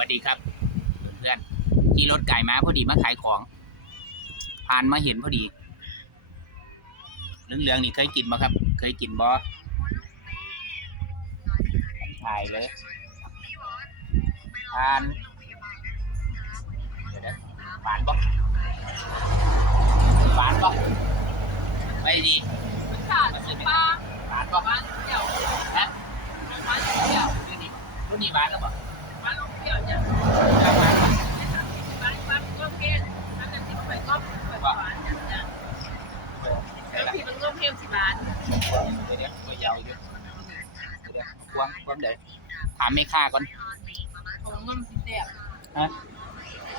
วัสดีครับ เพื่อนๆขี่รถไก่มาพอดีมาขายของ ผ่านมาเห็นพอดีเหลืองๆนี่เคยกินบ่ครับ เคยกินบ่ถ่ายเลยผ่านผ่านบ่ผ่านบ่ไปดีค่ะปลาผ่านบ่บ้านเที่ยวฮะบ้านเที่ยวรุ่นนี้รุ่นนี้ผ่านแล้วบ่บ้านลงเที่ยวนี่ยผ่านผ่านบ่บ้านบ้านก็เกณฑ์อันนั้นที่ไปก็ไปหวานแล้วบ่ ควงควงเดี๋ยวถามไม่ค่าก่อนองมันสิแซ่บฮะ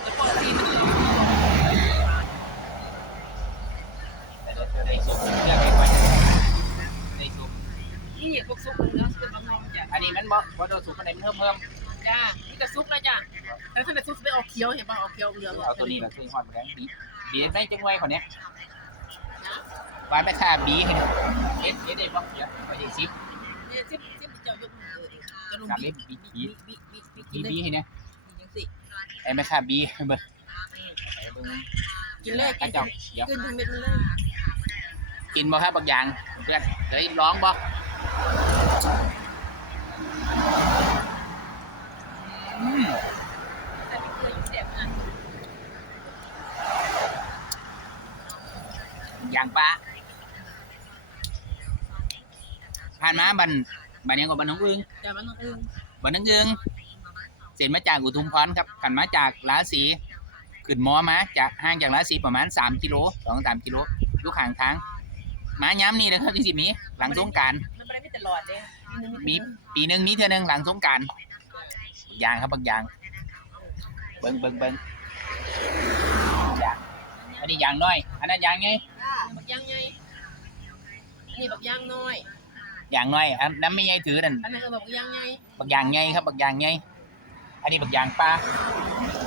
แล้วก็ทีมันเดี๋ยวเดี๋ยวได้สุกเรื่องให้ก่อนได้สุกนี่พวกซุปมันนี้มันบ่บ่โดนสุกปานใดมันเพิ่มเพิ่ม จ้านี่ก็ซุปแล้วจ้ะแต่ถ้าเป็นซุปไม่เอาเคี้ยวเห็นป่ะเอาเคี้ยวเหลืองเอาตัวนี้ล่ะซื้อฮอดบ่ได้บีบีได้จังไว้คนเนี้ยนะวานไปค่าบีให้เอ็ดเอ็ดได้บ่เดี๋ยวไปได้สิบเนี่ยซิปซิปเจ้ายกมือจะลงตามนี้บีบีบีบีบีบีกินเลยบีให้เนี่ยยังสิไอ้แม่ค่าบีเบิ่งไปเบิ่งกินเลยกระจอกเดี๋ยวกินทั้งเม็ดเลยกินบ่ครับบางอย่างเพื่อนเฮ้ยร้องบ่อืม แต่ไม่เคยแซ่บอัน อย่างปลาผ่านมาบันบันยังกับบันน้องอึงแต่มันต้องอึ้งบันน้องอึงเสร็จมาจากอุทุมพรครับขันมาจากลาสีขึ้นมอมาจากห่างจากลาสีประมาณ3กิโลสองสามกิโลอยู่ข้างทางมาย้ำนี่นะครับที่สิมีหลังสงกรารมันไม่ได้ไม่ตลอดเลยมีปีหนึ่งมีเท่านึงหลังสงกรารยางครับบางยาง เบิ้งเบิ้งเบิ้งยางอันนี้ยางน้อย อันนั้นยางไงบักย่างไง นี่บักย่างน้อยยางน้อยอันนั้นไม่ใหญ่ถือนั่นอันนั้นก็บักย่างไงบางอย่างไงครับบางอย่างไงอันนี้บางอย่างปลา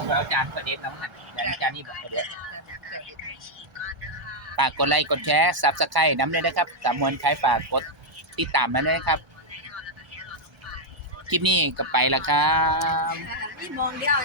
แล้วจานประเด็นน้ำหนักอย่างจานนี้บอกประเด็นฝากกดไลค์กดแชร์ซับสไครต์น้ำด้วยนะครับสามมวลใครฝากกดติดตามนั้นด้วยนะครับ คลิปนี้ก็ไปแล้วครับ นี่มองเดียว